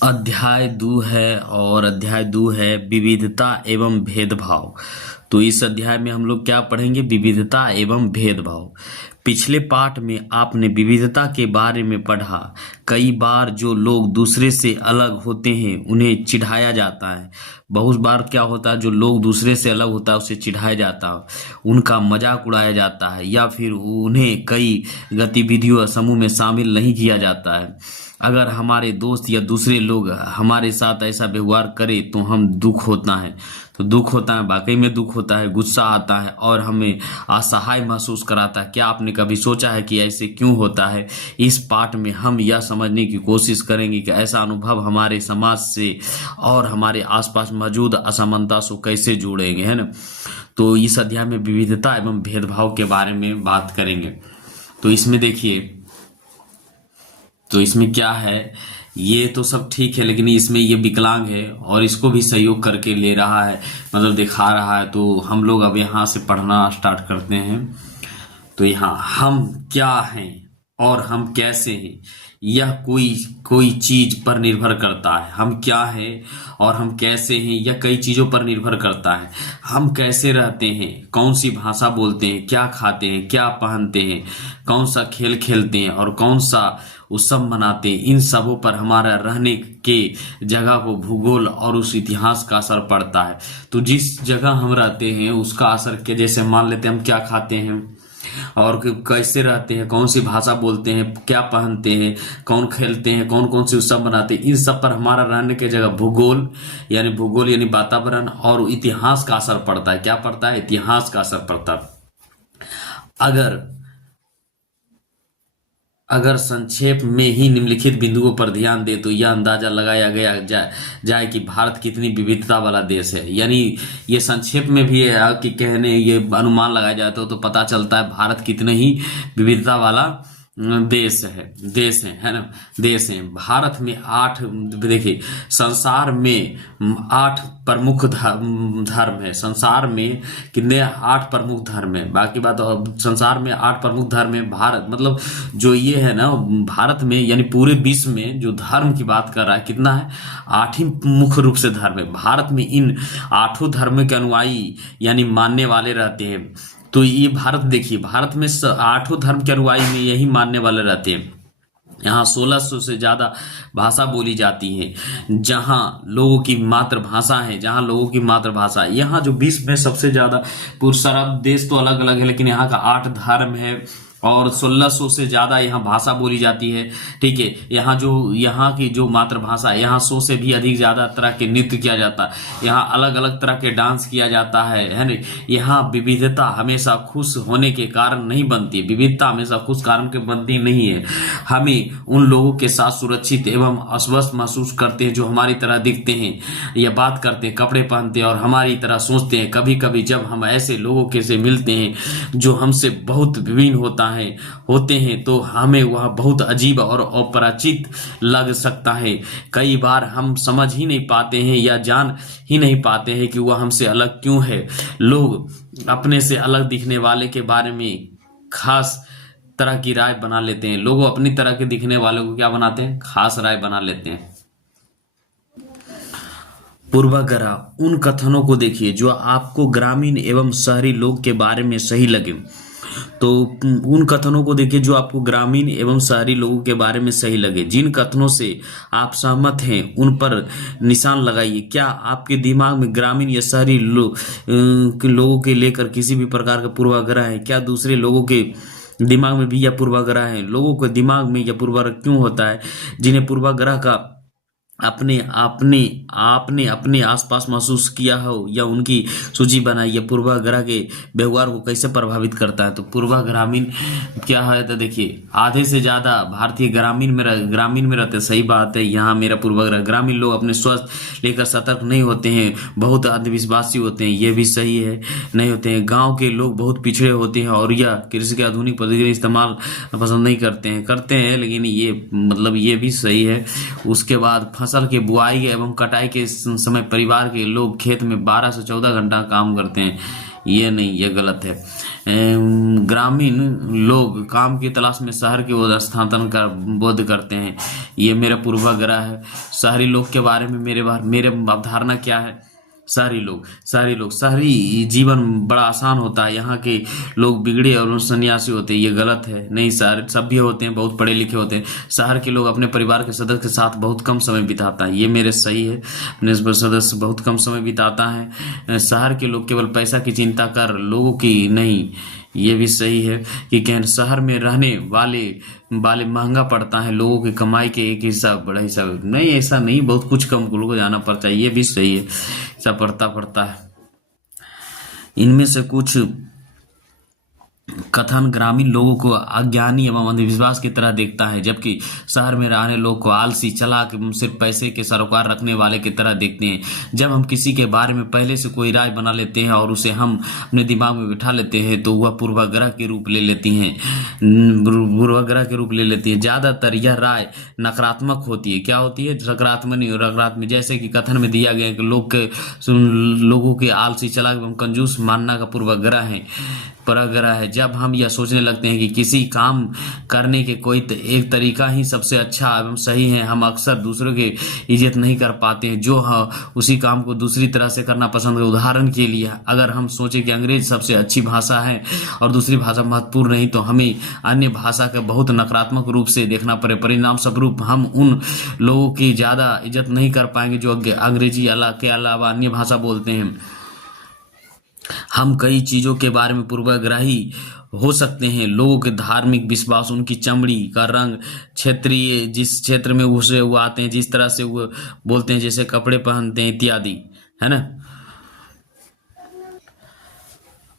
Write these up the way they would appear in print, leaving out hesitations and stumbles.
अध्याय 2 है और अध्याय 2 है विविधता एवं भेदभाव। तो इस अध्याय में हम लोग क्या पढ़ेंगे? विविधता एवं भेदभाव। पिछले पाठ में आपने विविधता के बारे में पढ़ा। कई बार जो लोग दूसरे से अलग होते हैं उन्हें चिढ़ाया जाता है। बहुत बार क्या होता है, जो लोग दूसरे से अलग होता है उसे चिढ़ाया जाता है, उनका मजाक उड़ाया जाता है या फिर उन्हें कई गतिविधियों समूह में शामिल नहीं किया जाता है। अगर हमारे दोस्त या दूसरे लोग हमारे साथ ऐसा व्यवहार करें तो हम दुख होता है, तो दुख होता है, वाकई में दुख होता है, गुस्सा आता है और हमें असहाय महसूस कराता है। क्या आपने कभी सोचा है कि ऐसे क्यों होता है? इस पाठ में हम यह समझने की कोशिश करेंगे कि ऐसा अनुभव हमारे समाज से और हमारे आसपास मौजूद असमानता से कैसे जोड़ेंगे, है ना। तो इस अध्याय में विविधता एवं भेदभाव के बारे में बात करेंगे। तो इसमें देखिए, तो इसमें क्या है, ये तो सब ठीक है, लेकिन इसमें ये विकलांग है और इसको भी सहयोग करके ले रहा है, मतलब दिखा रहा है। तो हम लोग अब यहाँ से पढ़ना स्टार्ट करते हैं। तो यहाँ हम क्या हैं और हम कैसे हैं, यह कोई कोई चीज पर निर्भर करता है। हम क्या हैं और हम कैसे हैं यह कई चीजों पर निर्भर करता है। हम कैसे रहते हैं, कौन सी भाषा बोलते हैं, क्या खाते हैं, क्या पहनते हैं, कौन सा खेल खेलते हैं और कौन सा उत्सव मनाते हैं, इन सबों पर हमारा रहने के जगह को भूगोल और उस इतिहास का असर पड़ता है। तो जिस जगह हम रहते हैं उसका असर के, जैसे मान लेते हैं हम क्या खाते हैं और कैसे रहते हैं, कौन सी भाषा बोलते हैं, क्या पहनते हैं, कौन खेलते हैं, कौन कौन से उत्सव मनाते हैं, इन सब पर हमारा रहने की जगह भूगोल यानी वातावरण और इतिहास का असर पड़ता है। क्या पड़ता है? इतिहास का असर पड़ता है। अगर संक्षेप में ही निम्नलिखित बिंदुओं पर ध्यान दे तो यह अंदाजा लगाया जाए कि भारत कितनी विविधता वाला देश है। यानी ये संक्षेप में भी है कि कहने ये अनुमान लगाया जाता है तो पता चलता है भारत कितने ही विविधता वाला देश है ना। देश है। भारत में 8, देखिए संसार में 8 प्रमुख धर्म है। संसार में कितने? 8 प्रमुख धर्म है। बाकी बात, संसार में 8 प्रमुख धर्म है। भारत मतलब जो ये है ना, भारत में यानी पूरे विश्व में जो धर्म की बात कर रहा है कितना है? 8 ही मुख्य रूप से धर्म है। भारत में इन 8 धर्म के अनुयायी यानी मानने वाले रहते हैं। तो ये भारत देखिए, भारत में 8 धर्म के अनुयायी में यही मानने वाले रहते हैं। यहाँ 1600 से ज्यादा भाषा बोली जाती है, जहाँ लोगों की मातृभाषा है, यहाँ जो विश्व में सबसे ज्यादा, पूरे सारा देश तो अलग अलग है लेकिन यहाँ का 8 धर्म है और 1600 से ज्यादा यहाँ भाषा बोली जाती है। ठीक है, यहाँ की जो मातृभाषा है, यहाँ 100 से भी अधिक ज्यादा तरह के नृत्य किया जाता है, यहाँ अलग अलग तरह के डांस किया जाता है ना। यहाँ विविधता हमेशा खुश होने के कारण नहीं बनती है, विविधता हमेशा खुश कारण के बनती नहीं है। हमें उन लोगों के साथ सुरक्षित एवं अस्वस्थ महसूस करते हैं जो हमारी तरह दिखते हैं या बात करते हैं, कपड़े पहनते हैं और हमारी तरह सोचते हैं। कभी कभी जब हम ऐसे लोगों के से मिलते हैं जो हमसे बहुत विभिन्न होते हैं तो हमें वह बहुत अजीब और अपरिचित लग सकता है। कई बार हम समझ ही नहीं पाते हैं या जान ही नहीं पाते हैं कि वह हमसे अलग क्यों है। लोग अपने से अलग दिखने वाले के बारे में खास तरह की राय बना लेते हैं। लोग अपनी तरह के दिखने वाले को क्या बनाते हैं? खास राय बना लेते हैं। पूर्वाग्रह उन कथनों को देखिए जो आपको ग्रामीण एवं शहरी लोग के बारे में सही लगे। तो उन कथनों को देखिए जो आपको ग्रामीण एवं शहरी लोगों के बारे में सही लगे। जिन कथनों से आप सहमत हैं उन पर निशान लगाइए। क्या आपके दिमाग में ग्रामीण या शहरी लोगों के लेकर किसी भी प्रकार का पूर्वाग्रह है? क्या दूसरे लोगों के दिमाग में भी यह पूर्वाग्रह है? लोगों के दिमाग में यह पूर्वाग्रह क्यों होता है? जिन्हें पूर्वाग्रह का अपने अपने आसपास महसूस किया हो या उनकी सूची बनाई, या पूर्वाग्रह के व्यवहार को कैसे प्रभावित करता है? तो पूर्वाग्रामीण क्या है? तो देखिए आधे से ज्यादा भारतीय ग्रामीण में रहते। सही बात है, यहाँ मेरा पूर्वाग्रह, ग्रामीण लोग अपने स्वास्थ्य लेकर सतर्क नहीं होते हैं, बहुत अंधविश्वासी होते हैं। ये भी सही है, नहीं होते हैं। गाँव के लोग बहुत पिछड़े होते हैं और यह कृषि के आधुनिक पद्धति का इस्तेमाल पसंद नहीं करते हैं, लेकिन ये भी सही है। उसके बाद फसल के बुआई एवं कटाई के समय परिवार के लोग खेत में 12 से 14 घंटा काम करते हैं। ये नहीं, ये गलत है। ग्रामीण लोग काम की तलाश में शहर की ओर स्थानांतरण का बोध करते हैं। ये मेरा पूर्वाग्रह है। शहरी लोग के बारे में मेरे अवधारणा क्या है? शहरी जीवन बड़ा आसान होता है, यहाँ के लोग बिगड़े और सन्यासी होते हैं। ये गलत है। नहीं, शहर सभ्य होते हैं, बहुत पढ़े लिखे होते हैं। शहर के लोग अपने परिवार के सदस्य के साथ बहुत कम समय बिताता है। ये मेरे सही है। अपने सदस्य बहुत कम समय बिताता है। शहर के लोग केवल पैसा की चिंता कर, लोगों की नहीं। ये भी सही है कि शहर में रहने वाले महंगा पड़ता है, लोगों की कमाई के एक हिस्सा बड़ा हिस्सा नहीं। ऐसा नहीं, बहुत कुछ कम लोगों को जाना पड़ता है। ये भी सही है, ऐसा पड़ता है। इनमें से कुछ कथन ग्रामीण लोगों को अज्ञानी एवं अंधविश्वास की तरह देखता है, जबकि शहर में रहने लोग को आलसी, चालाक एवं सिर्फ पैसे के सरोकार रखने वाले की तरह देखते हैं। जब हम किसी के बारे में पहले से कोई राय बना लेते हैं और उसे हम अपने दिमाग में बिठा लेते हैं तो वह पूर्वाग्रह के रूप ले लेती है। ज्यादातर यह राय नकारात्मक होती है। क्या होती है? सकारात्मक नहीं, नकारात्मक। जैसे कि कथन में दिया गया कि लोगों के आलसी, चालाक एवं कंजूस मानना का पूर्वाग्रह है। जब हम यह सोचने लगते हैं कि किसी काम करने के कोई एक तरीका ही सबसे अच्छा एवं सही है, हम अक्सर दूसरों की इज्जत नहीं कर पाते हैं जो उसी काम को दूसरी तरह से करना पसंद करें। उदाहरण के लिए, अगर हम सोचें कि अंग्रेजी सबसे अच्छी भाषा है और दूसरी भाषा महत्वपूर्ण नहीं, तो हमें अन्य भाषा का बहुत नकारात्मक रूप से देखना पड़े। परिणाम स्वरूप हम उन लोगों की ज़्यादा इज्जत नहीं कर पाएंगे जो अंग्रेजी के अलावा अन्य भाषा बोलते हैं। हम कई चीज़ों के बारे में पूर्वाग्रही हो सकते हैं। लोगों के धार्मिक विश्वास, उनकी चमड़ी का रंग, क्षेत्रीय, जिस क्षेत्र में वो आते हैं, जिस तरह से वो बोलते हैं, जैसे कपड़े पहनते हैं इत्यादि, है ना।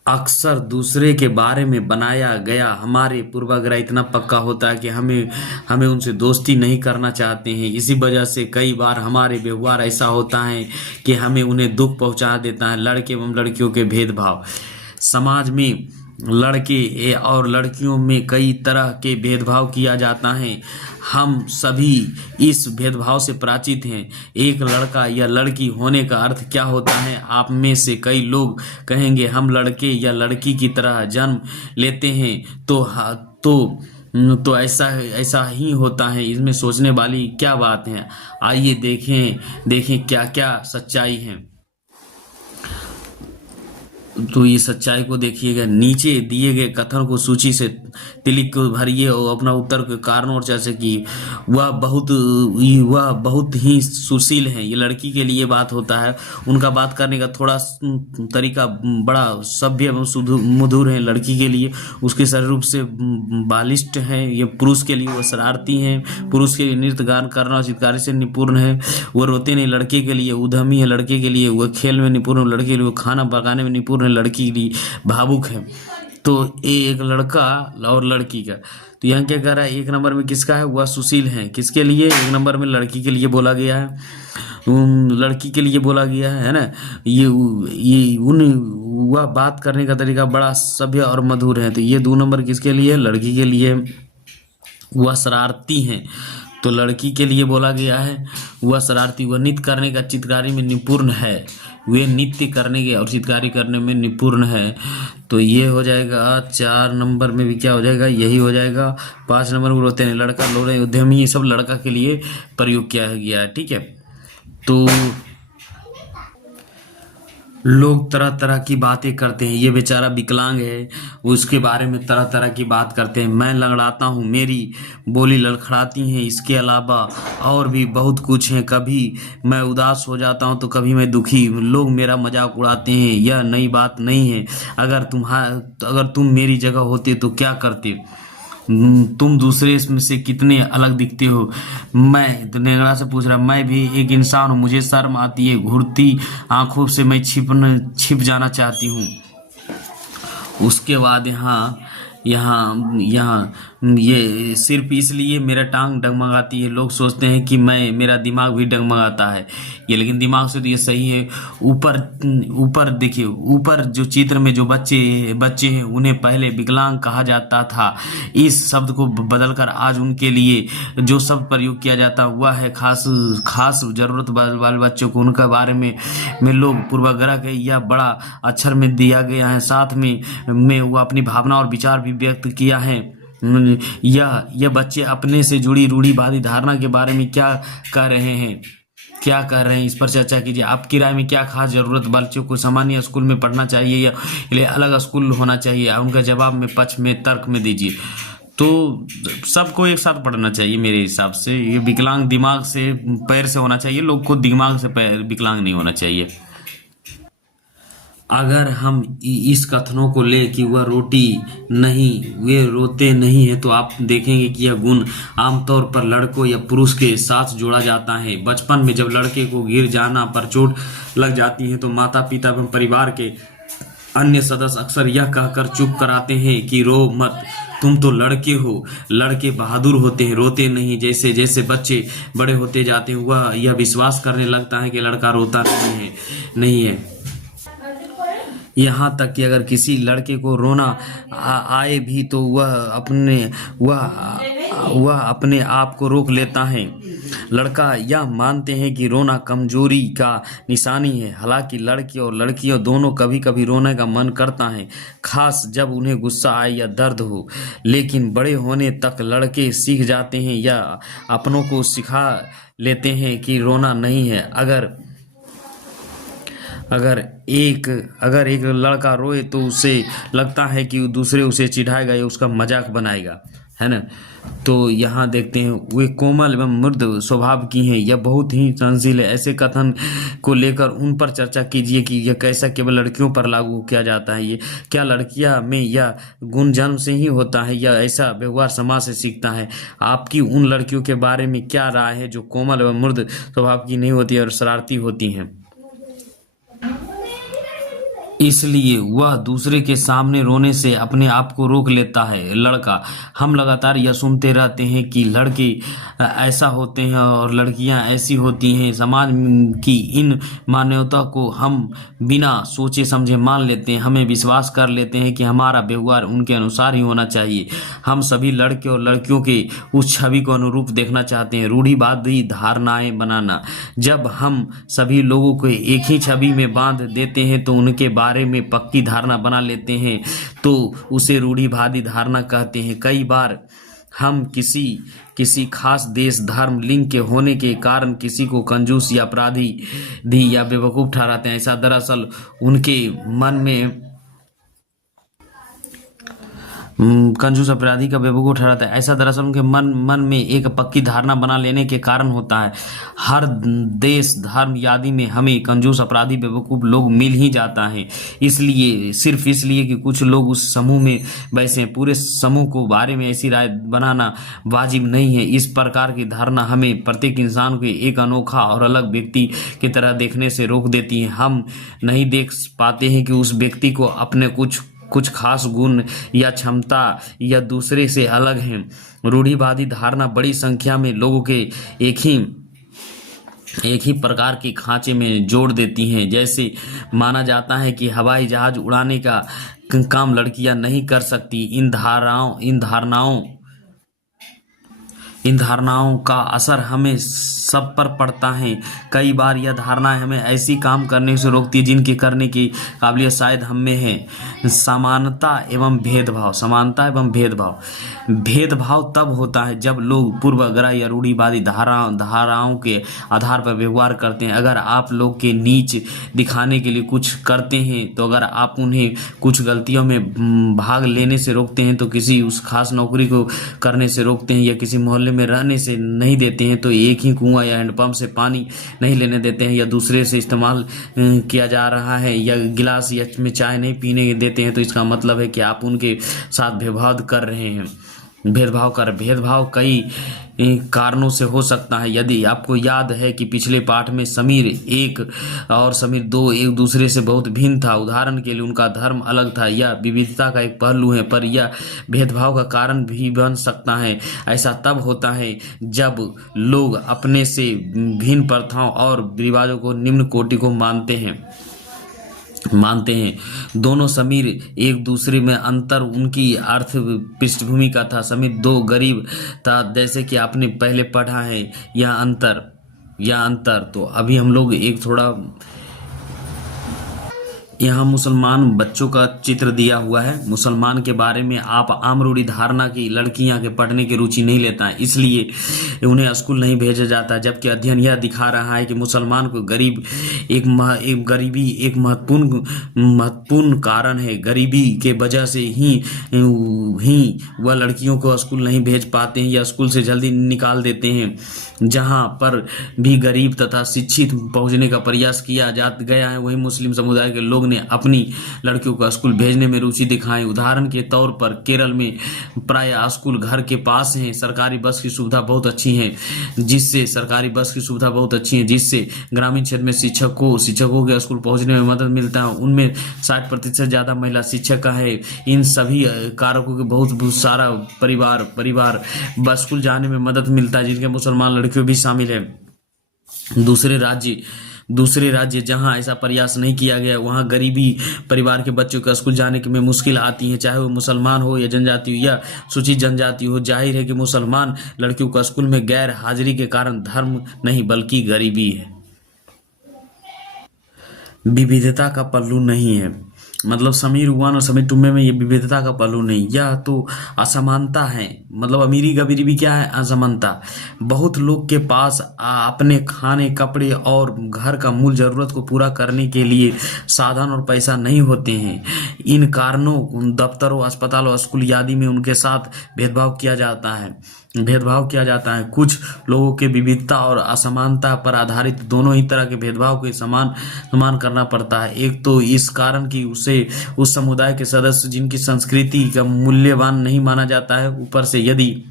अक्सर दूसरे के बारे में बनाया गया हमारे पूर्वाग्रह इतना पक्का होता है कि हमें उनसे दोस्ती नहीं करना चाहते हैं। इसी वजह से कई बार हमारे व्यवहार ऐसा होता है कि हमें उन्हें दुख पहुंचा देता है। लड़के एवं लड़कियों के भेदभाव। समाज में लड़के और लड़कियों में कई तरह के भेदभाव किया जाता है। हम सभी इस भेदभाव से परिचित हैं। एक लड़का या लड़की होने का अर्थ क्या होता है? आप में से कई लोग कहेंगे हम लड़के या लड़की की तरह जन्म लेते हैं तो ऐसा ही होता है। इसमें सोचने वाली क्या बात है? आइए देखें क्या क्या सच्चाई है। तो ये सच्चाई को देखिएगा। नीचे दिए गए कथन को सूची से तिलिक को भरिए और अपना उत्तर के कारण और जैसे कि वह बहुत ही सुशील है। ये लड़की के लिए बात होता है। उनका बात करने का थोड़ा तरीका बड़ा सभ्य एवं मधुर है। लड़की के लिए उसके शरीर रूप से बालिष्ट है। ये पुरुष के लिए वह शरारती है। पुरुष के लिए नृत्य गान करना और चित्रकारी से निपुण है। वह रोते नहीं। लड़के के लिए उद्यमी है। लड़के के लिए वह खेल में निपुण है। लड़के के लिए खाना पकाने में निपुण है। लड़की के लिए भावुक है। तो एक लड़का और लड़की का, तो यहाँ क्या कह रहा है? एक नंबर में किसका है? वह सुशील है। किसके लिए? एक नंबर में लड़की के लिए बोला गया है। लड़की के लिए बोला गया है ना। वह बात करने का तरीका बड़ा सभ्य और मधुर है। तो ये 2 नंबर किसके लिए? लड़की के लिए। वह शरारती है, तो लड़की के लिए बोला गया है। वह शरारती, वह नृत्य करने का, चित्रकारी में निपुण है। वे नृत्य करने के और चित्रकारी करने में निपुण है। तो ये हो जाएगा। 4 नंबर में भी क्या हो जाएगा? यही हो जाएगा। 5 नंबर में रोते हैं लड़का, लोड़े, उद्यमी, ये सब लड़का के लिए प्रयोग किया गया है। ठीक है। तो लोग तरह तरह की बातें करते हैं। ये बेचारा विकलांग है, उसके बारे में तरह तरह की बात करते हैं। मैं लंगड़ाता हूँ, मेरी बोली लड़खड़ाती है। इसके अलावा और भी बहुत कुछ है। कभी मैं उदास हो जाता हूँ तो कभी मैं दुखी। लोग मेरा मजाक उड़ाते हैं। यह नई बात नहीं है। अगर तुम मेरी जगह होते तो क्या करते? तुम दूसरे में से कितने अलग दिखते हो? मैं तो नेगड़ा से पूछ रहा, मैं भी एक इंसान हूँ, मुझे शर्म आती है। घूरती आंखों से मैं छिप जाना चाहती हूँ। उसके बाद यहाँ यहाँ यहाँ ये सिर्फ इसलिए मेरा टांग डगमगाती है, लोग सोचते हैं कि मेरा दिमाग भी डगमगाता है ये, लेकिन दिमाग से तो ये सही है। ऊपर ऊपर देखिए, ऊपर जो चित्र में जो बच्चे बच्चे हैं उन्हें पहले विकलांग कहा जाता था। इस शब्द को बदलकर आज उनके लिए जो शब्द प्रयोग किया जाता हुआ है खास खास जरूरत वाले बच्चों को, उनके बारे में लोग पूर्वाग्रह के या बड़ा अक्षर में दिया गया है। साथ में वो अपनी भावना और विचार भी व्यक्त किया है। यह बच्चे अपने से जुड़ी रूढ़िवादी धारणा के बारे में क्या कह रहे हैं, क्या कर रहे हैं, इस पर चर्चा कीजिए। आपकी राय में क्या खास जरूरत बच्चों को सामान्य स्कूल में पढ़ना चाहिए या अलग स्कूल होना चाहिए? उनका जवाब में पक्ष में तर्क में दीजिए। तो सबको एक साथ पढ़ना चाहिए मेरे हिसाब से। ये विकलांग दिमाग से पैर से होना चाहिए, लोग को दिमाग से पैर विकलांग नहीं होना चाहिए। अगर हम इस कथनों को ले कि वह वे रोते नहीं है, तो आप देखेंगे कि यह गुण आमतौर पर लड़कों या पुरुष के साथ जोड़ा जाता है। बचपन में जब लड़के को गिर जाना पर चोट लग जाती है तो माता पिता एवं परिवार के अन्य सदस्य अक्सर यह कहकर चुप कराते हैं कि रो मत, तुम तो लड़के हो, लड़के बहादुर होते हैं, रोते नहीं। जैसे जैसे बच्चे बड़े होते जाते हैं वह यह विश्वास करने लगता है कि लड़का रोता नहीं है। यहाँ तक कि अगर किसी लड़के को रोना आए भी तो वह अपने आप को रोक लेता है। लड़का यह मानते हैं कि रोना कमजोरी का निशानी है। हालांकि लड़के और लड़कियों दोनों कभी कभी रोने का मन करता है, खास जब उन्हें गुस्सा आए या दर्द हो। लेकिन बड़े होने तक लड़के सीख जाते हैं या अपनों को सिखा लेते हैं कि रोना नहीं है। अगर एक लड़का रोए तो उसे लगता है कि दूसरे उसे चिढ़ाएगा या उसका मजाक बनाएगा, है ना। तो यहाँ देखते हैं वे कोमल एवं मृद स्वभाव की हैं, यह बहुत ही सहनशील है। ऐसे कथन को लेकर उन पर चर्चा कीजिए कि यह कैसा केवल लड़कियों पर लागू किया जाता है। ये क्या लड़कियां में यह गुण जन्म से ही होता है या ऐसा व्यवहार समाज से सीखता है? आपकी उन लड़कियों के बारे में क्या राय है जो कोमल एवं मृद स्वभाव की नहीं होती और शरारती होती हैं, इसलिए वह दूसरे के सामने रोने से अपने आप को रोक लेता है? लड़का: हम लगातार यह सुनते रहते हैं कि लड़के ऐसा होते हैं और लड़कियां ऐसी होती हैं। समाज की इन मान्यता को हम बिना सोचे समझे मान लेते हैं। हमें विश्वास कर लेते हैं कि हमारा व्यवहार उनके अनुसार ही होना चाहिए। हम सभी लड़के और लड़कियों के उस छवि को अनुरूप देखना चाहते हैं। रूढ़िवादी धारणाएं बनाना: जब हम सभी लोगों को एक ही छवि में बांध देते हैं तो उनके बारे में पक्की धारणा बना लेते हैं, तो उसे रूढ़िवादी धारणा कहते हैं। कई बार हम किसी खास देश, धर्म, लिंग के होने के कारण किसी को कंजूस या अपराधी या बेवकूफ ठहराते हैं। ऐसा दरअसल उनके मन में कंजूस अपराधी का बेवकूफ ठहराता है। ऐसा दरअसल उनके मन में एक पक्की धारणा बना लेने के कारण होता है। हर देश, धर्म आदि में हमें कंजूस अपराधी बेवकूफ लोग मिल ही जाता है, इसलिए सिर्फ इसलिए कि कुछ लोग उस समूह में वैसे हैं। पूरे समूह को बारे में ऐसी राय बनाना वाजिब नहीं है। इस प्रकार की धारणा हमें प्रत्येक इंसान को एक अनोखा और अलग व्यक्ति की तरह देखने से रोक देती है। हम नहीं देख पाते हैं कि उस व्यक्ति को अपने कुछ खास गुण या क्षमता या दूसरे से अलग हैं। रूढ़िवादी धारणा बड़ी संख्या में लोगों के एक ही प्रकार के खांचे में जोड़ देती हैं। जैसे माना जाता है कि हवाई जहाज उड़ाने का काम लड़कियां नहीं कर सकती। इन धारणाओं का असर हमें सब पर पड़ता है। कई बार यह धारणाएं हमें ऐसी काम करने से रोकती है जिनके करने की काबिलियत शायद हम में है। समानता एवं भेदभाव तब होता है जब लोग पूर्वाग्रह या रूढ़िवादी धाराओं के आधार पर व्यवहार करते हैं। अगर आप लोग के नीच दिखाने के लिए कुछ करते हैं, तो अगर आप उन्हें कुछ गलतियों में भाग लेने से रोकते हैं, तो किसी उस खास नौकरी को करने से रोकते हैं या किसी मोहल्ले में रहने से नहीं देते हैं, तो एक ही कुआं या हैंडपंप से पानी नहीं लेने देते हैं, या दूसरे से इस्तेमाल किया जा रहा है, या गिलास में चाय नहीं पीने देते हैं, तो इसका मतलब है कि आप उनके साथ भेदभाव कर रहे हैं। भेदभाव कई कारणों से हो सकता है। यदि आपको याद है कि पिछले पाठ में समीर एक और समीर दो एक दूसरे से बहुत भिन्न था, उदाहरण के लिए उनका धर्म अलग था, यह विविधता का एक पहलू है, पर यह भेदभाव का कारण भी बन सकता है। ऐसा तब होता है जब लोग अपने से भिन्न प्रथाओं और रिवाजों को निम्न कोटि को मानते हैं। दोनों समीर एक दूसरे में अंतर उनकी अर्थ पृष्ठभूमि का था। समीर दो गरीब था, जैसे कि आपने पहले पढ़ा है। यह अंतर तो अभी हम लोग एक थोड़ा यहाँ मुसलमान बच्चों का चित्र दिया हुआ है। मुसलमान के बारे में आप आम रूढ़ी धारणा की लड़कियां के पढ़ने की रुचि नहीं लेता है, इसलिए उन्हें स्कूल नहीं भेजा जाता, जबकि अध्ययन यह दिखा रहा है कि मुसलमान को गरीबी एक महत्वपूर्ण कारण है। गरीबी के वजह से ही वह लड़कियों को स्कूल नहीं भेज पाते हैं या स्कूल से जल्दी निकाल देते हैं। जहां पर भी गरीब तथा शिक्षित पहुंचने का प्रयास किया गया है, वही मुस्लिम समुदाय के लोग ने अपनी लड़कियों को स्कूल भेजने में रुचि दिखाई। उदाहरण के तौर पर केरल में प्राय स्कूल घर के पास हैं। सरकारी बस की सुविधा बहुत अच्छी है, जिससे ग्रामीण क्षेत्र में शिक्षकों के स्कूल पहुंचने में मदद मिलता है। उनमें 60% ज्यादा महिला शिक्षक है। इन सभी कारकों के बहुत सारा परिवार बस स्कूल जाने में मदद मिलता है, जिनके मुसलमान लड़कियों भी शामिल है। दूसरे राज्य जहां ऐसा प्रयास नहीं किया गया, वहां गरीबी परिवार के बच्चों को स्कूल जाने में मुश्किल आती है, चाहे वो मुसलमान हो या जनजाति हो या सूचित जनजाति हो। जाहिर है कि मुसलमान लड़कियों का स्कूल में गैर हाजिरी के कारण धर्म नहीं बल्कि गरीबी है। विविधता का पहलू नहीं है, मतलब समीर वन और समीर टू में ये विविधता का पहलू नहीं, यह तो असमानता है। मतलब अमीरी गरीबी क्या है? असमानता। बहुत लोग के पास अपने खाने कपड़े और घर का मूल जरूरत को पूरा करने के लिए साधन और पैसा नहीं होते हैं। इन कारणों दफ्तरों, अस्पतालों, स्कूल आदि में उनके साथ भेदभाव किया जाता है। कुछ लोगों के विविधता और असमानता पर आधारित दोनों ही तरह के भेदभाव को समान करना पड़ता है। एक तो इस कारण कि उसे उस समुदाय के सदस्य जिनकी संस्कृति का मूल्यवान नहीं माना जाता है, ऊपर से यदि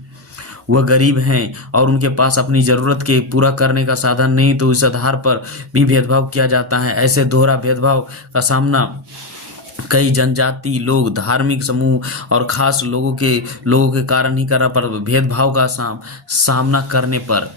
वह गरीब हैं और उनके पास अपनी जरूरत के पूरा करने का साधन नहीं, तो इस आधार पर भी भेदभाव किया जाता है। ऐसे दोहरा भेदभाव का सामना कई जनजाति लोग, धार्मिक समूह और खास लोगों के कारण ही करना पड़ता। भेदभाव का सामना करने पर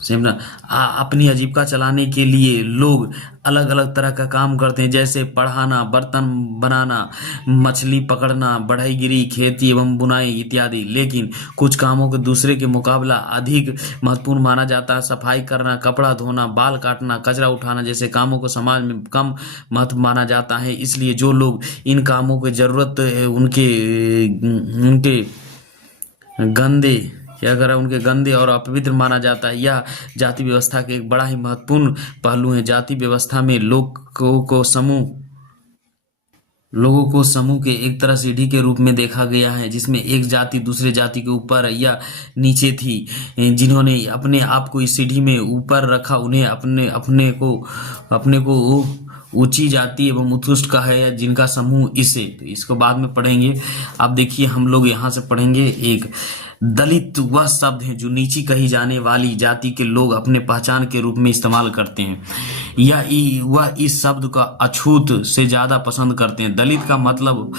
अपनी आजीविका चलाने के लिए लोग अलग अलग तरह का काम करते हैं, जैसे पढ़ाना, बर्तन बनाना, मछली पकड़ना, बढ़ईगिरी, खेती एवं बुनाई इत्यादि। लेकिन कुछ कामों को दूसरे के मुकाबला अधिक महत्वपूर्ण माना जाता है। सफाई करना, कपड़ा धोना, बाल काटना, कचरा उठाना जैसे कामों को समाज में कम महत्व माना जाता है। इसलिए जो लोग इन कामों की जरूरत उनके गंदे और अपवित्र माना जाता है। यह जाति व्यवस्था के एक बड़ा ही महत्वपूर्ण पहलू है। जाति व्यवस्था में लोगों को समूह के एक तरह सीढ़ी के रूप में देखा गया है, जिसमें एक जाति दूसरे जाति के ऊपर या नीचे थी। जिन्होंने अपने आप को इस सीढ़ी में ऊपर रखा, उन्हें अपने को ऊंची जाति एवं उत्कृष्ट कहा है, या जिनका समूह इसे। तो इसको बाद में पढ़ेंगे। अब देखिए हम लोग यहाँ से पढ़ेंगे। एक दलित वह शब्द है जो नीची कही जाने वाली जाति के लोग अपने पहचान के रूप में इस्तेमाल करते हैं, या वह इस शब्द का अछूत से ज्यादा पसंद करते हैं। दलित का मतलब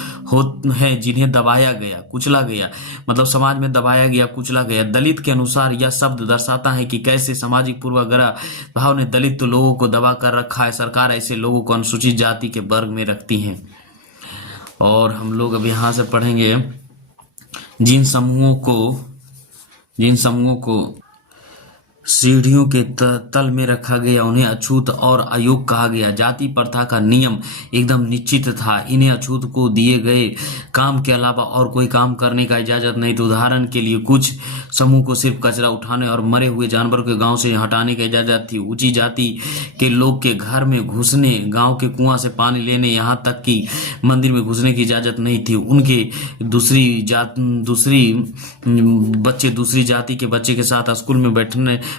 है जिन्हें दबाया गया, कुचला गया, मतलब समाज में दबाया गया, कुचला गया। दलित के अनुसार यह शब्द दर्शाता है कि कैसे सामाजिक पूर्वाग्रह भाव ने दलित लोगों को दबा कर रखा है। सरकार ऐसे लोगों को अनुसूचित जाति के वर्ग में रखती है। और हम लोग अब यहाँ से पढ़ेंगे जिन समूहों को सीढ़ियों के तल में रखा गया, उन्हें अछूत और अयोग्य कहा गया। जाति प्रथा का नियम एकदम निश्चित था। इन्हें अछूत को दिए गए काम के अलावा और कोई काम करने का इजाजत नहीं थी। उदाहरण के लिए कुछ समूह को सिर्फ कचरा उठाने और मरे हुए जानवर के गांव से हटाने की इजाजत थी। ऊंची जाति के लोग के घर में घुसने, गांव के कुआं से पानी लेने, यहाँ तक कि मंदिर में घुसने की इजाजत नहीं थी। उनके दूसरी जाति के बच्चे के साथ स्कूल में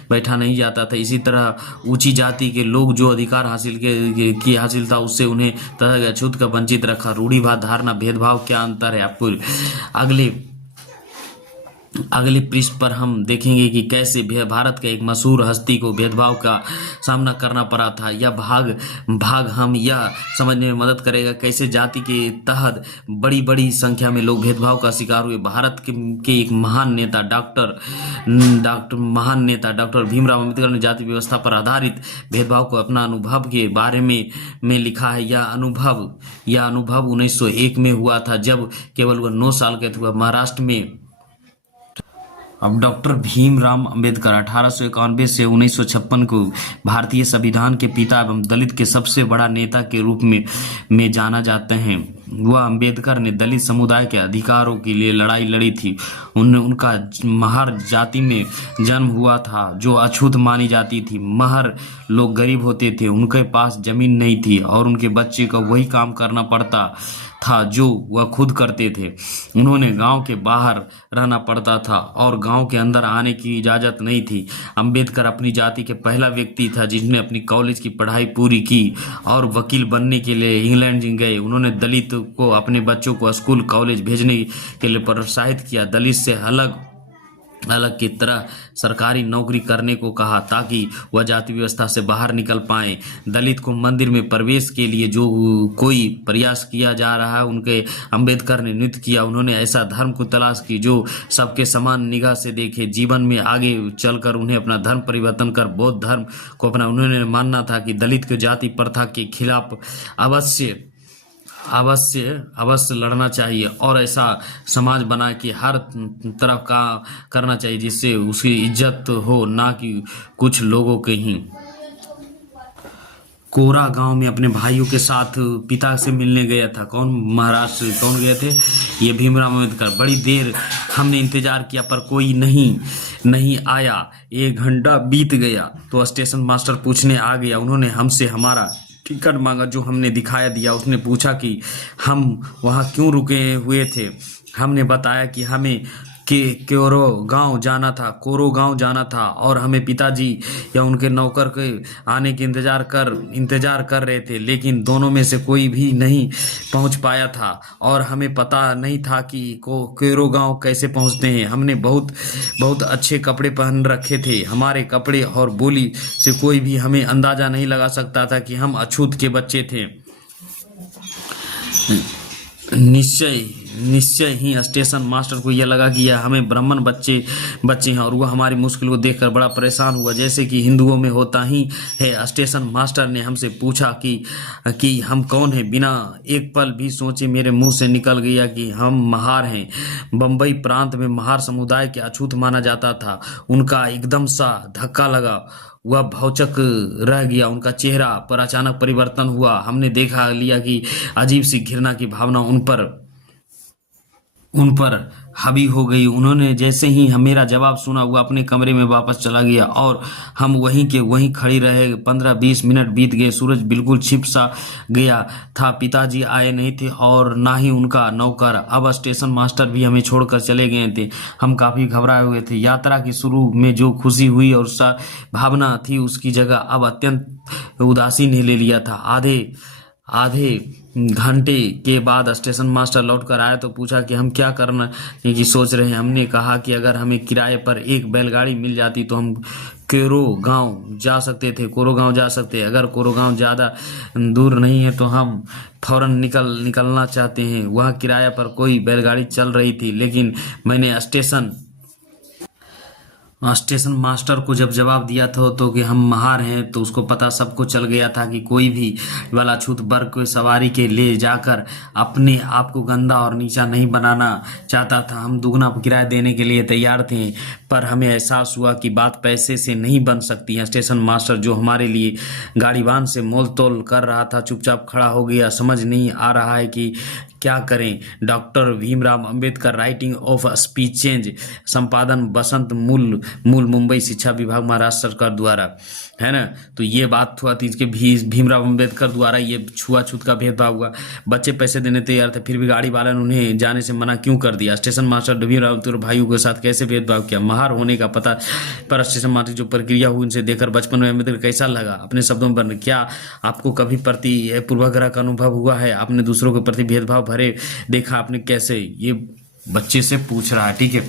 बैठा नहीं जाता था। इसी तरह ऊंची जाति के लोग जो अधिकार हासिल था, उससे उन्हें तरह के अछूत का वंचित रखा। रूढ़िवाद धारणा, भेदभाव क्या अंतर है आपको अगले पृष्ठ पर हम देखेंगे कि कैसे भारत के एक मशहूर हस्ती को भेदभाव का सामना करना पड़ा था। यह भाग हम यह समझने में मदद करेगा कैसे जाति के तहत बड़ी बड़ी संख्या में लोग भेदभाव का शिकार हुए। भारत के एक महान नेता डॉक्टर भीमराव अम्बेडकर ने जाति व्यवस्था पर आधारित भेदभाव को अपना अनुभव के बारे में लिखा है। यह अनुभव 1901 में हुआ था, जब केवल वह 9 साल के थे। वह महाराष्ट्र में। अब डॉक्टर भीमराव अंबेडकर 1891 से 1956 को भारतीय संविधान के पिता एवं दलित के सबसे बड़ा नेता के रूप में जाना जाते हैं। वह अंबेडकर ने दलित समुदाय के अधिकारों के लिए लड़ाई लड़ी थी। उनका महर जाति में जन्म हुआ था जो अछूत मानी जाती थी। महर लोग गरीब होते थे, उनके पास जमीन नहीं थी और उनके बच्चे को वही काम करना पड़ता था जो वह खुद करते थे। उन्होंने गांव के बाहर रहना पड़ता था और गांव के अंदर आने की इजाज़त नहीं थी। अंबेडकर अपनी जाति के पहला व्यक्ति था जिसने अपनी कॉलेज की पढ़ाई पूरी की और वकील बनने के लिए इंग्लैंड गए। उन्होंने दलित को अपने बच्चों को स्कूल कॉलेज भेजने के लिए प्रोत्साहित किया। दलित से अलग की तरह सरकारी नौकरी करने को कहा ताकि वह जाति व्यवस्था से बाहर निकल पाए। दलित को मंदिर में प्रवेश के लिए जो कोई प्रयास किया जा रहा है उनके अंबेडकर ने नृत्य किया। उन्होंने ऐसा धर्म को तलाश की जो सबके समान निगाह से देखे। जीवन में आगे चलकर उन्हें अपना धर्म परिवर्तन कर बौद्ध धर्म को अपना। उन्होंने मानना था कि दलित को जाति प्रथा के खिलाफ अवश्य लड़ना चाहिए और ऐसा समाज बना कि हर तरफ का करना चाहिए जिससे उसकी इज्जत हो, ना कि कुछ लोगों के ही। कोरा गांव में अपने भाइयों के साथ पिता से मिलने गया था। महाराष्ट्र कौन गए थे? ये भीमराव अम्बेडकर। बड़ी देर हमने इंतजार किया पर कोई नहीं आया। 1 घंटा बीत गया तो स्टेशन मास्टर पूछने आ गया। उन्होंने हमसे हमारा टिकट मांगा जो हमने दिखाया दिया। उसने पूछा कि हम वहाँ क्यों रुके हुए थे। हमने बताया कि हमें कोरो गांव जाना था और हमें पिताजी या उनके नौकर के आने के इंतजार कर रहे थे, लेकिन दोनों में से कोई भी नहीं पहुंच पाया था और हमें पता नहीं था कि कोरो गांव कैसे पहुंचते हैं। हमने बहुत अच्छे कपड़े पहन रखे थे। हमारे कपड़े और बोली से कोई भी हमें अंदाजा नहीं लगा सकता था कि हम अछूत के बच्चे थे। निश्चय ही स्टेशन मास्टर को यह लगा कि यह हमें ब्राह्मण बच्चे हैं और वह हमारी मुश्किल को देखकर बड़ा परेशान हुआ, जैसे कि हिंदुओं में होता ही है। स्टेशन मास्टर ने हमसे पूछा कि हम कौन हैं। बिना एक पल भी सोचे मेरे मुंह से निकल गया कि हम महार हैं। बम्बई प्रांत में महार समुदाय के अछूत माना जाता था। उनका एकदम सा धक्का लगा। वह भौचक रह गया। उनका चेहरा पर अचानक परिवर्तन हुआ। हमने देखा लिया कि अजीब सी घृणा की भावना उन पर हावी हो गई। उन्होंने जैसे ही मेरा जवाब सुना वह अपने कमरे में वापस चला गया और हम वहीं खड़ी रहे। 15-20 मिनट बीत गए। सूरज बिल्कुल छिप सा गया था। पिताजी आए नहीं थे और ना ही उनका नौकर। अब स्टेशन मास्टर भी हमें छोड़कर चले गए थे। हम काफ़ी घबराए हुए थे। यात्रा की शुरू में जो खुशी हुई और भावना थी उसकी जगह अब अत्यंत उदासी ने ले लिया था। आधे घंटे के बाद स्टेशन मास्टर लौटकर आया तो पूछा कि हम क्या करना की सोच रहे हैं। हमने कहा कि अगर हमें किराए पर एक बैलगाड़ी मिल जाती तो हम कोरो गांव जा सकते। अगर कोरो गांव ज़्यादा दूर नहीं है तो हम फौरन निकलना चाहते हैं। वहाँ किराए पर कोई बैलगाड़ी चल रही थी, लेकिन मैंने स्टेशन मास्टर को जब जवाब दिया था तो कि हम महार हैं तो उसको पता सबको चल गया था कि कोई भी वाला छूत वर्ग को सवारी के ले जाकर अपने आप को गंदा और नीचा नहीं बनाना चाहता था। हम दुगना किराया देने के लिए तैयार थे, पर हमें एहसास हुआ कि बात पैसे से नहीं बन सकती है। स्टेशन मास्टर जो हमारे लिए गाड़ीवान से मोल तोल कर रहा था चुपचाप खड़ा हो गया। समझ नहीं आ रहा है कि क्या करें। Doctor Bhimrao Ambedkar writing of speech change, संपादन बसंत मूल मुंबई शिक्षा विभाग महाराष्ट्र सरकार द्वारा, है ना। तो ये बात हुआ थी इसके भीमराव अंबेडकर द्वारा ये छुआछूत का भेदभाव हुआ। बच्चे पैसे देने तैयार थे फिर भी गाड़ी वाला ने उन्हें जाने से मना क्यों कर दिया। स्टेशन मास्टर भीमराव अंबेडकर भाइयों के साथ कैसे भेदभाव किया। महार होने का पता पर स्टेशन मास्टर जो प्रक्रिया हुई उनसे देखकर बचपन में अंबेडकर कैसा लगा। अपने शब्दों पर क्या आपको कभी प्रति पूर्वाग्रह का अनुभव हुआ है? आपने दूसरों के प्रति भेदभाव भरे देखा आपने कैसे? ये बच्चे से पूछ रहा है, ठीक है।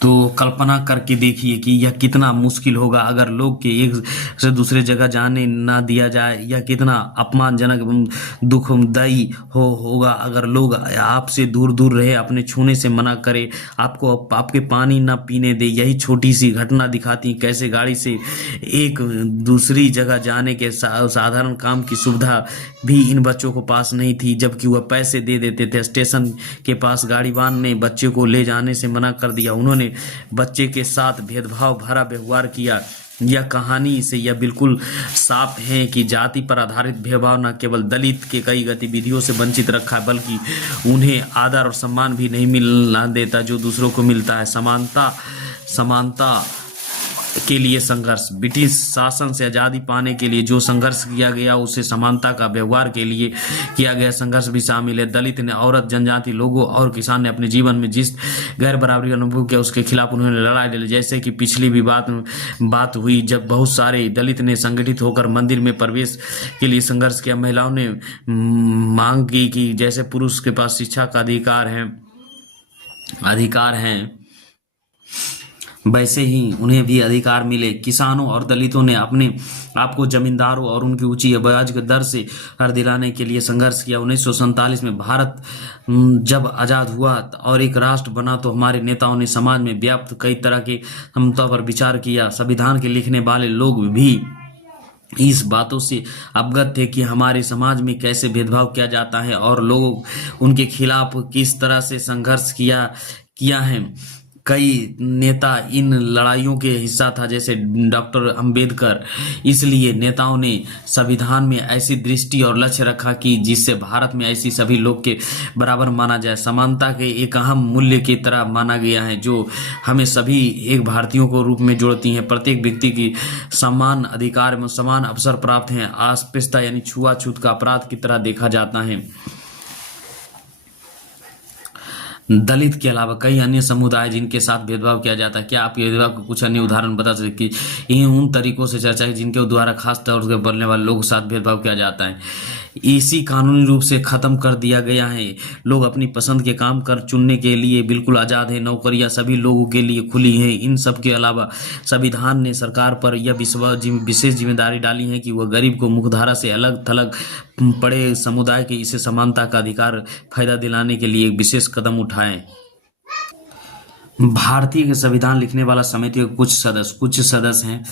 तो कल्पना करके देखिए कि यह कितना मुश्किल होगा अगर लोग के एक से दूसरे जगह जाने ना दिया जाए। यह कितना अपमानजनक दुखदाई होगा अगर लोग आपसे दूर दूर रहे, अपने छूने से मना करे, आपको आपके पानी ना पीने दे। यही छोटी सी घटना दिखाती कैसे गाड़ी से एक दूसरी जगह जाने के साधारण काम की सुविधा भी इन बच्चों को पास नहीं थी, जबकि वह पैसे दे देते थे। स्टेशन के पास गाड़ीवान ने बच्चे को ले जाने से मना कर दिया। उन्होंने बच्चे के साथ भेदभाव भरा व्यवहार किया। यह कहानी से यह बिल्कुल साफ है कि जाति पर आधारित भेदभाव न केवल दलित के कई गतिविधियों से वंचित रखा है, बल्कि उन्हें आदर और सम्मान भी नहीं मिलना देता जो दूसरों को मिलता है। समानता के लिए संघर्ष। ब्रिटिश शासन से आज़ादी पाने के लिए जो संघर्ष किया गया उसे समानता का व्यवहार के लिए किया गया संघर्ष भी शामिल है। दलित ने, औरत, जनजाति लोगों और किसान ने अपने जीवन में जिस गैर बराबरी अनुभव किया उसके खिलाफ उन्होंने लड़ाई लड़ी। जैसे कि पिछली भी बात हुई जब बहुत सारे दलित ने संगठित होकर मंदिर में प्रवेश के लिए संघर्ष किया। महिलाओं ने मांग की कि जैसे पुरुष के पास शिक्षा का अधिकार हैं वैसे ही उन्हें भी अधिकार मिले। किसानों और दलितों ने अपने आप को जमींदारों और उनकी ऊंची ब्याज दर से हर दिलाने के लिए संघर्ष किया। 1947 में भारत जब आज़ाद हुआ और एक राष्ट्र बना तो हमारे नेताओं ने समाज में व्याप्त कई तरह के समता पर विचार किया। संविधान के लिखने वाले लोग भी इस बातों से अवगत थे कि हमारे समाज में कैसे भेदभाव किया जाता है और लोग उनके खिलाफ किस तरह से संघर्ष किया है। कई नेता इन लड़ाइयों के हिस्सा था जैसे डॉक्टर अंबेडकर। इसलिए नेताओं ने संविधान में ऐसी दृष्टि और लक्ष्य रखा कि जिससे भारत में ऐसी सभी लोग के बराबर माना जाए। समानता के एक अहम मूल्य की तरह माना गया है जो हमें सभी एक भारतीयों को रूप में जोड़ती हैं। प्रत्येक व्यक्ति की समान अधिकार में समान अवसर प्राप्त हैं। अस्पृश्यता यानी छुआछूत का अपराध की तरह देखा जाता है। दलित के अलावा कई अन्य समुदाय जिनके साथ भेदभाव किया जाता है। क्या आप भेदभाव के कुछ अन्य उदाहरण बता सकते हैं कि इन उन तरीकों से चर्चा है जिनके द्वारा खास तौर से बोलने वाले लोगों के साथ भेदभाव किया जाता है। इसी कानूनी रूप से खत्म कर दिया गया है। लोग अपनी पसंद के काम कर चुनने के लिए बिल्कुल आज़ाद है। नौकरियां सभी लोगों के लिए खुली हैं। इन सब के अलावा संविधान ने सरकार पर यह विशेष जिम्मेदारी डाली है कि वह गरीब को मुख्यधारा से अलग थलग पड़े समुदाय के इसे समानता का अधिकार फायदा दिलाने के लिए विशेष कदम उठाएं। भारतीय के संविधान लिखने वाला समिति के कुछ सदस्य हैं।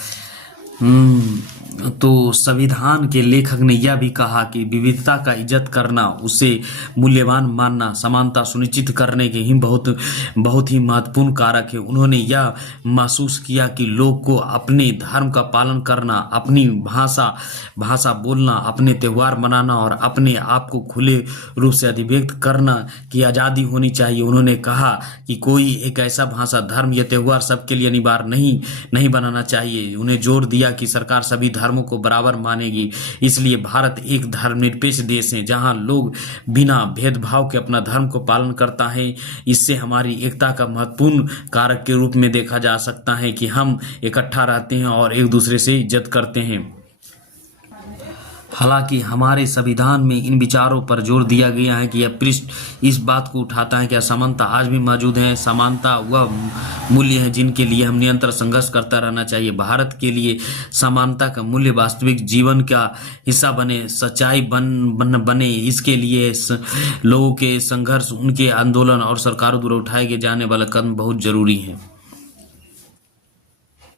तो संविधान के लेखक ने यह भी कहा कि विविधता का इज्जत करना, उसे मूल्यवान मानना, समानता सुनिश्चित करने के ही बहुत ही महत्वपूर्ण कारक है। उन्होंने यह महसूस किया कि लोग को अपने धर्म का पालन करना, अपनी भाषा बोलना, अपने त्यौहार मनाना और अपने आप को खुले रूप से अभिव्यक्त करना की आज़ादी होनी चाहिए। उन्होंने कहा कि कोई एक ऐसा भाषा, धर्म या त्यौहार सबके लिए अनिवार्य नहीं बनाना चाहिए। उन्हें जोर दिया कि सरकार सभी धर्मों को बराबर मानेगी। इसलिए भारत एक धर्मनिरपेक्ष देश है जहां लोग बिना भेदभाव के अपना धर्म को पालन करता है। इससे हमारी एकता का महत्वपूर्ण कारक के रूप में देखा जा सकता है कि हम इकट्ठा रहते हैं और एक दूसरे से इज्जत करते हैं। हालांकि हमारे संविधान में इन विचारों पर जोर दिया गया है कि यह पृष्ठ इस बात को उठाता है कि असमानता आज भी मौजूद है। समानता वह मूल्य है जिनके लिए हम निरंतर संघर्ष करता रहना चाहिए। भारत के लिए समानता का मूल्य वास्तविक जीवन का हिस्सा बने, सच्चाई बने, इसके लिए लोगों के संघर्ष, उनके आंदोलन और सरकारों द्वारा उठाए जाने वाला कदम बहुत जरूरी है।